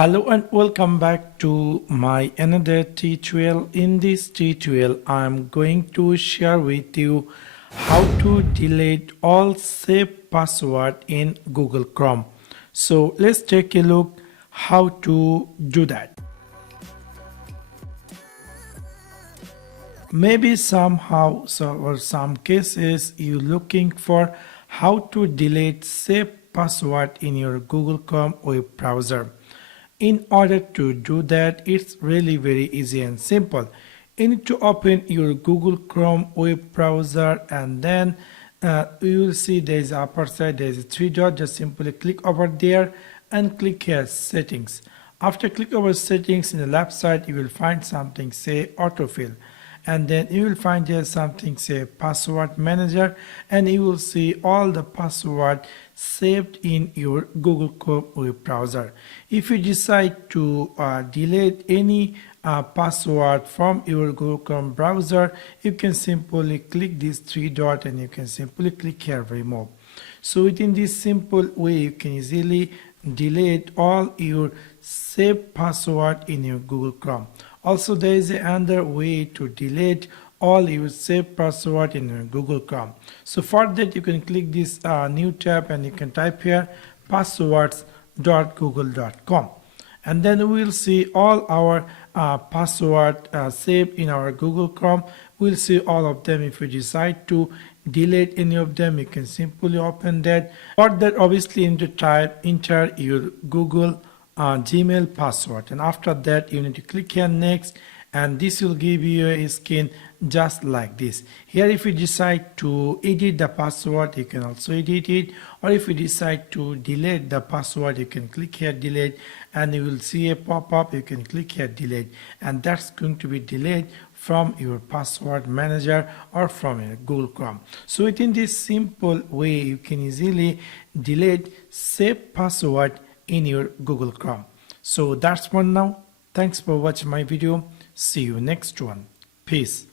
Hello and welcome back to my another tutorial. In this tutorial I am going to share with you how to delete all saved password in Google Chrome. So let's take a look how to do that. Maybe somehow or some cases you're looking for how to delete saved password in your Google Chrome web browser. In order to do that, it's really very easy and simple. You need to open your Google Chrome web browser, and then you will see there is upper side, there is a three dot. Just simply click over there and click here settings. After click over settings, in the left side you will find something say autofill, and then you will find here something say password manager, and you will see all the password saved in your Google Chrome web browser. If you decide to delete any password from your Google Chrome browser, you can simply click this three dot and you can simply click here remove. So within this simple way you can easily delete all your saved password in your Google Chrome. Also, there is another way to delete all your saved password in your Google Chrome. So for that you can click this new tab and you can type here passwords.google.com, and then we will see all our password saved in our Google Chrome. We'll see all of them. If you decide to delete any of them, you can simply open that. For that, obviously you need to enter your Google Gmail password, and after that you need to click here next, and this will give you a screen just like this. Here if you decide to edit the password, you can also edit it, or if you decide to delete the password, you can click here delete, and you will see a pop-up. You can click here delete, and that's going to be deleted from your password manager or from your Google Chrome. So within this simple way you can easily delete saved password in your Google Chrome. So that's one now. Thanks for watching my video. See you next one. Peace.